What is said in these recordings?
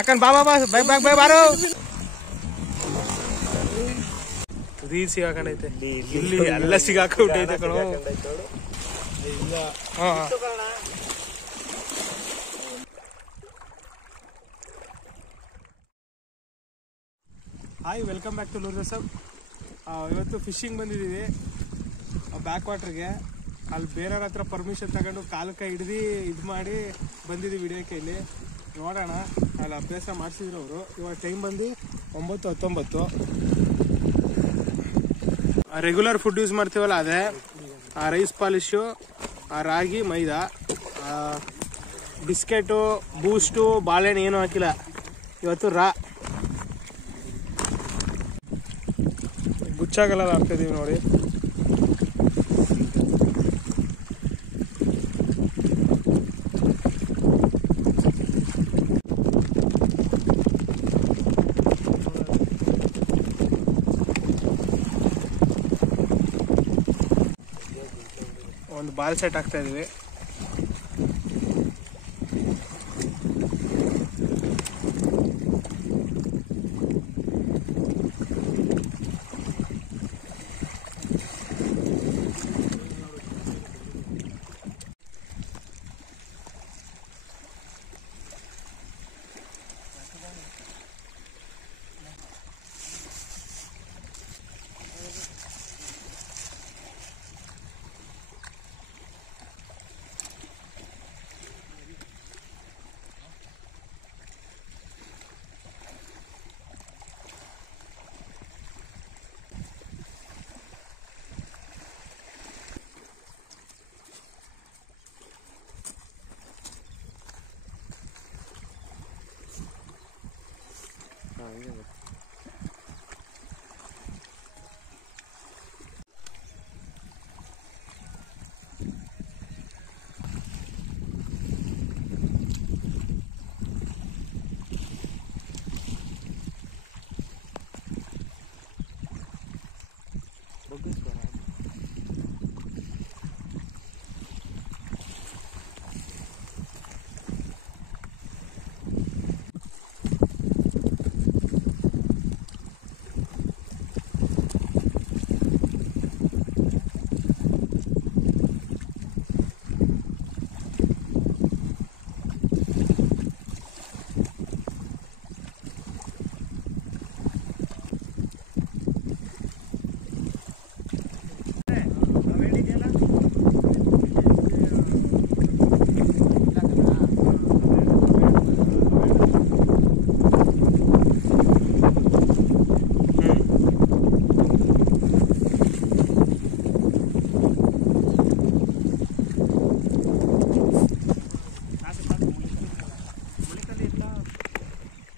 ಲಕ್ಕನ್ ಬಾ ಬಾ ಬಾ ಬೈ ಬೈ ಬೈ ಬಾರೋ ರೀಲ್ ಸಿಗಾಕಂಡೈತೆ ಇಲ್ಲಿ ಎಲ್ಲ ಸಿಗಾಕೊಂಡೈತೆ ಕಣೋ. Hi, welcome back to Louvre ಸಬ್. ಇವತ್ತು ಫಿಶಿಂಗ್ ಬಂದಿದ್ದೀವಿ ಬ್ಯಾಕ್ ವಾಟ್ರಿಗೆ. ಅಲ್ಲಿ ಬೇರೆಯವ್ರ ಹತ್ರ ಪರ್ಮಿಷನ್ ತಗೊಂಡು ಕಾಲಕ್ಕೆ ಹಿಡ್ದು ಇದು ಮಾಡಿ ಬಂದಿದ್ದೀವಿ ವಿಡಿಯೋಕ್ಕೆ. ಇಲ್ಲಿ ನೋಡೋಣ, ಅಲ್ಲಿ ಅಭ್ಯಾಸ ಮಾಡಿಸಿದ್ರು ಅವರು. ಇವಾಗ ಟೈಮ್ ಬಂದು 9:19. ರೆಗ್ಯುಲರ್ ಫುಡ್ ಯೂಸ್ ಮಾಡ್ತೀವಲ್ಲ ಅದೇ, ಆ ರೈಸ್ ಪಾಲಿಶು, ಆ ರಾಗಿ, ಮೈದಾ, ಬಿಸ್ಕೆಟು, ಬೂಸ್ಟು, ಬಾಳೆಹಣ್ಣು ಏನೂ ಹಾಕಿಲ್ಲ ಇವತ್ತು. ಗುಚ್ಚಾಗಲ್ಲ ಹಾಕ್ತಿದೀವಿ ನೋಡಿ. ಒಂದು ಬಾಲ್ ಸೆಟ್ ಹಾಕ್ತಾ ಇದೀವಿ.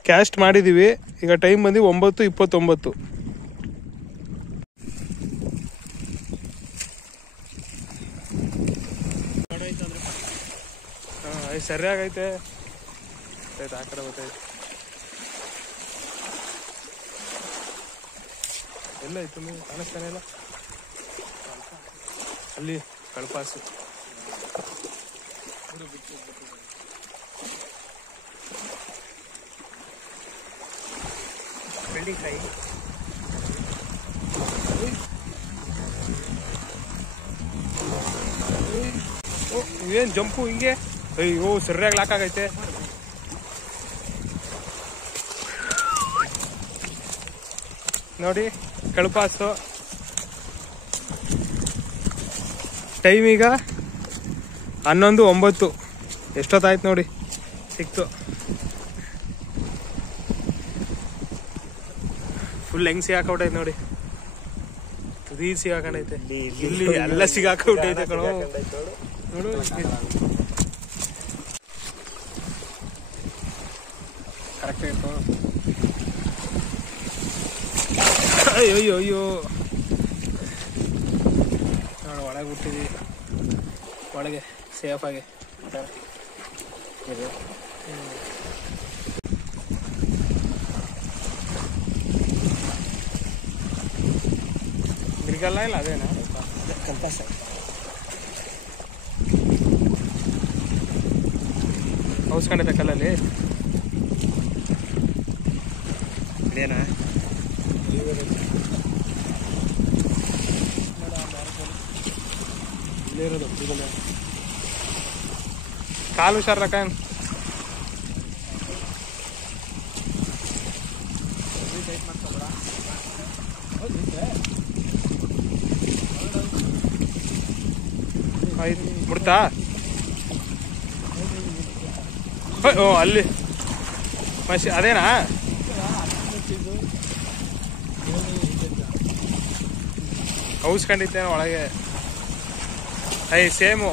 ಕ್ಯಾಸ್ಟ್ ಮಾಡಿದ್ದೀವಿ. ಈಗ ಟೈಮ್ ಬಂದು 9:29. ಸರಿಯಾಗೈತೆ. ಆ ಕಡೆ ಗೊತ್ತಾಯ್ತು. ಎಲ್ಲ ಐತೆ ಕಾಣಿಸ್ತಾನೆ ಇಲ್ಲ. ಅಲ್ಲಿ ಕಳ್ಪಾಸು. ಏನ್ ಜಂಪು ಹಿಂಗೆ? ಅಯ್ಯೋ, ಸರಿಯಾಗಿ ಲಾಕಾಗೈತೆ. ನೋಡಿ ಕಳ್ಪಾಸು. ಟೈಮ್ ಈಗ 11:09. ಎಷ್ಟೊತ್ತಾಯ್ತು ನೋಡಿ, ಸಿಕ್ತು. ಫುಲ್ ಹೆಂಗ್ ಸಿಗಾಕೊಂಡೈತೆ ನೋಡಿ. ತುದಿ ಸಿಗಾಕೊಂಡೈತೆ. ಇಲ್ಲಿ ಎಲ್ಲ ಸಿಗಾಕೊಂಡೈತೆ ಕಣೋ. ನೋಡು ಕರೆಕ್ಟ್ ಆಯ್ತು. ಅಯ್ಯೋ ಅಯ್ಯೋ, ನೋಡು ಒಳಗೆ ಬಿಟ್ಟಿದ್ದೀವಿ. ಒಳಗೆ ಸೇಫ್ ಆಗಿ ತಿರ್ಗಲ್ಲ ಇಲ್ಲ. ಅದೇನಾ ಕಂಪಾಸ ಹೌಸ್ಕೊಂಡೈತೆ ಕಲ್ಲಲ್ಲಿ. ಇದೇನಾ ಇಲ್ಲೇ ಇರೋದು ಕಾಲು ಹುಷಾರಕ್ಕ ಆಯ್ತು ಮುಡ್ತಾ ಓ ಅಲ್ಲಿ ಮಷಿ ಅದೇನಾ ಕೌಸ್ಕೊಂಡಿತ್ತೇನೋ ಒಳಗೆ ಸೇಮು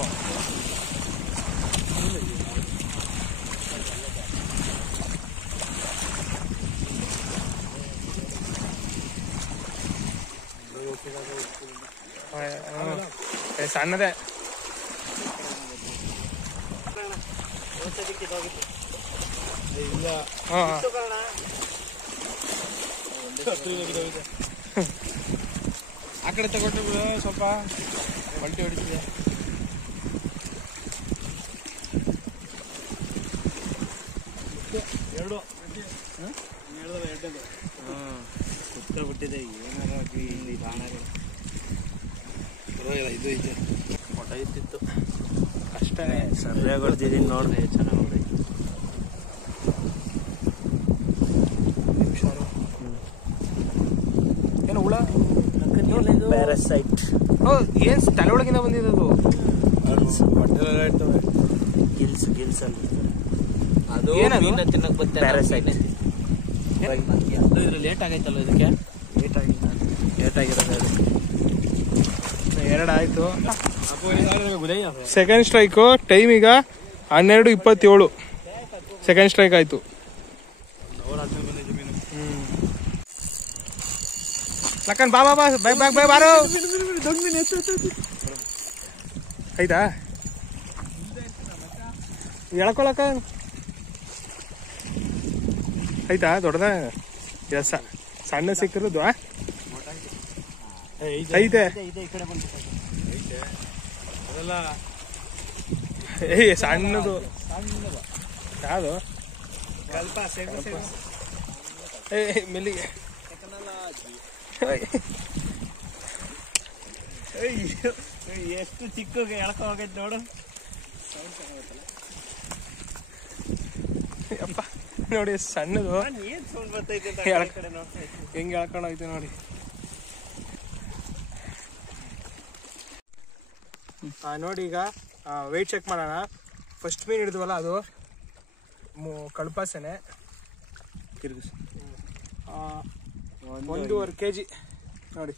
ಸಣ್ಣದೇ ಆ ಕಡೆ ತಗೊಂಡು ಬಿಡು ಸ್ವಲ್ಪ ಹೊಲ್ಟಿ ಹೊಡಿತಿದೆ ಎರಡು ಕುತ್ಕೊಬಿಟ್ಟಿದೆ ಏನಾರ ಇಲ್ಲಿ ಬಾಣಗಳು ಇದು ಐತೆ ಫೋಟೋ ಇತ್ತಿತ್ತು ಕಷ್ಟನೇ ಸರಿಯಾಗಿ ಹೊಡ್ತಿದ್ದೀನಿ ನೋಡ್ರಿ ಚೆನ್ನಾಗಿ ಹೊಡೈತೆ ಏನು ಹುಳ ಪ್ಯಾರಾಸೈಟ್ ಏನ್ ತಲೆ ಒಳಗಿಂದ ಬಂದಿದ್ದು ಹೊಟ್ಟೆಲೆಲ್ಲ ಇರ್ತವೆ ಗಿಲ್ಸ್ ಅಂತ ಅದು ಏನದು ತಿನ್ನಕ್ ಬರ್ತಾರೆ ಪ್ಯಾರಾಸೈಟ್ ಇದು ಲೇಟ್ ಆಗೈತಲ್ಲ ಇದಕ್ಕೆ ಲೇಟ್ ಆಗಿರೋದು ಎರಡು ಆಯ್ತು ಸೆಕೆಂಡ್ ಸ್ಟ್ರೈಕು ಟೈಮ್ ಈಗ 12:27 ಸೆಕೆಂಡ್ ಸ್ಟ್ರೈಕ್ ಆಯ್ತು ಲಕ್ಕನ್ ಬಾ ಬಾ ಬಾ ಬ್ಯಾಗ್ ಬ್ಯಾಗ್ ಬ್ಯಾಗ್ ಬಾರೋ ಆಯ್ತಾ ಎಳ್ಕೊಳಕ ಆಯ್ತಾ ದೊಡ್ಡದ ಎಸ್ ಸಣ್ಣ ಸಿಕ್ಕಿರೋದು ಐತೆ ಏಯ್ ಸಣ್ಣದು ಯಾವುದು ಏ ಮೆಲ್ಲಿಗೆ ಎಷ್ಟು ಚಿಕ್ಕ ಎಳ್ಕೊ ಹೋಗೈತೆ ನೋಡು ಅಪ್ಪ ನೋಡಿ ಸಣ್ಣದು ಏನ್ ಸೌಂಡ್ ಬರ್ತೈತೆ ಹೆಂಗೆ ಎಳ್ಕೊಂಡು ಹೋಯ್ತು ನೋಡಿ ನೋಡಿ ಈಗ ವೆಯ್ಟ್ ಚೆಕ್ ಮಾಡೋಣ ಫಸ್ಟ್ ಮೀನು ಹಿಡಿದ್ವಲ್ಲ ಅದು ಕಳ್ಪಾಸನೆ ತಿರುಗಿಸು 1.5 kg ನೋಡಿ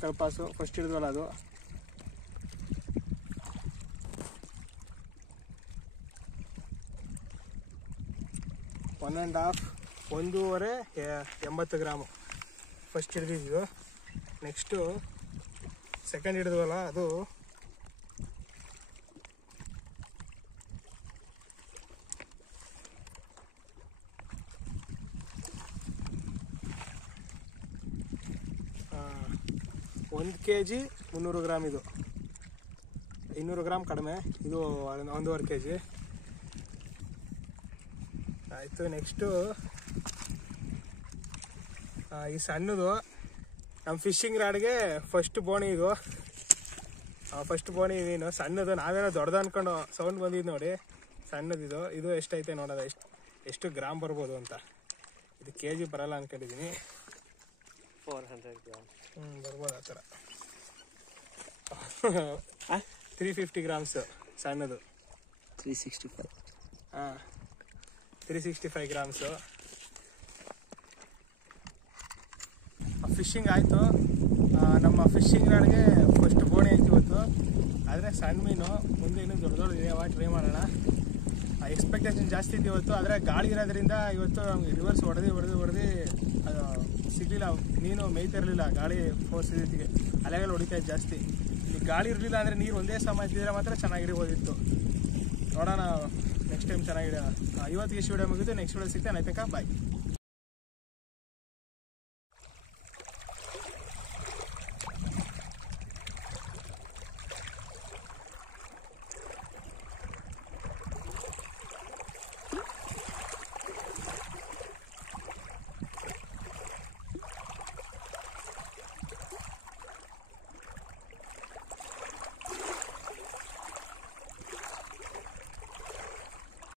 ಕಳ್ಪಾಸು ಫಸ್ಟ್ ಹಿಡಿದ್ವಲ್ಲ ಅದು ಒಂದೂವರೆ 80 ಗ್ರಾಮು ಫಸ್ಟ್ ಹಿಡಿದಿದ್ದು ನೆಕ್ಸ್ಟು ಸೆಕೆಂಡ್ ಹಿಡಿದ್ವಲ್ಲ ಅದು ಒಂದು kg 300 ಗ್ರಾಮ್ ಇದು 200 ಗ್ರಾಮ್ ಕಡಿಮೆ ಇದು 1.5 kg ಆಯಿತು ನೆಕ್ಸ್ಟು ಈ ಸಣ್ಣದು ನಮ್ಮ ಫಿಶಿಂಗ್ ರಾಡ್ಗೆ ಫಸ್ಟ್ ಬೋಣಿ ಇದು ಫಸ್ಟ್ ಬೋಣಿ ಮೀನು ಸಣ್ಣದು ನಾವೇನೋ ದೊಡ್ಡದು ಅಂದ್ಕೊಂಡು ಸೌಂಡ್ ಬಂದಿದ್ದು ನೋಡಿ ಸಣ್ಣದಿದು ಇದು ಎಷ್ಟೈತೆ ನೋಡೋದು ಎಷ್ಟು ಗ್ರಾಮ್ ಬರ್ಬೋದು ಅಂತ ಇದು kg ಬರಲ್ಲ ಅಂದ್ಕೊಂಡಿದ್ದೀನಿ 400 ಗ್ರಾಮ್ ಬರ್ಬೋದು ಆ ಥರ 350 ಗ್ರಾಮ್ಸ್ ಸಣ್ಣದು 365 ಗ್ರಾಮ್ಸು ಫಿಶಿಂಗ್ ಆಯಿತು ನಮ್ಮ ಫಿಶಿಂಗ್ ರಾಡ್ಗೆ ಫಸ್ಟ್ ಬೋಣಿ ಆಯ್ತು ಇವತ್ತು ಆದರೆ ಸಣ್ಣ ಮೀನು ಮುಂದೆ ಇನ್ನೂ ದೊಡ್ಡ ದೊಡ್ಡ ಯಾವಾಗ ಟ್ರೈ ಮಾಡೋಣ ಎಕ್ಸ್ಪೆಕ್ಟೇಷನ್ ಜಾಸ್ತಿ ಇತ್ತು ಇವತ್ತು ಆದರೆ ಗಾಳಿ ಇರೋದ್ರಿಂದ ಇವತ್ತು ನಮ್ಗೆ ರಿವರ್ಸ್ ಹೊಡೆದು ಅದು ಸಿಗಲಿಲ್ಲ ಮೀನು ಮೇಯ್ತಿರಲಿಲ್ಲ ಗಾಳಿ ಫೋರ್ಸ್ ಇದ್ದಿಗೆ ಅಲೆಗಳು ಹೊಡಿತಾಯಿತ್ತು ಜಾಸ್ತಿ ಈ ಗಾಳಿ ಇರಲಿಲ್ಲ ಅಂದರೆ ನೀರು ಒಂದೇ ಸಮ ಇದ್ದಿದ್ರೆ ಮಾತ್ರ ಚೆನ್ನಾಗಿರ್ಬೋದಿತ್ತು ನೋಡೋಣ ನೆಕ್ಸ್ಟ್ ಟೈಮ್ ಚೆನ್ನಾಗಿಡ ಇವತ್ತಿಗೆ ಇಷ್ಟು ವಿಡಿಯೋ ಮುಗಿದು ನೆಕ್ಸ್ಟ್ ವಿಡಿಯೋ ಸಿಗ್ತೇನೆ ಆಯ್ತಕ್ಕ ಬಾಯ್.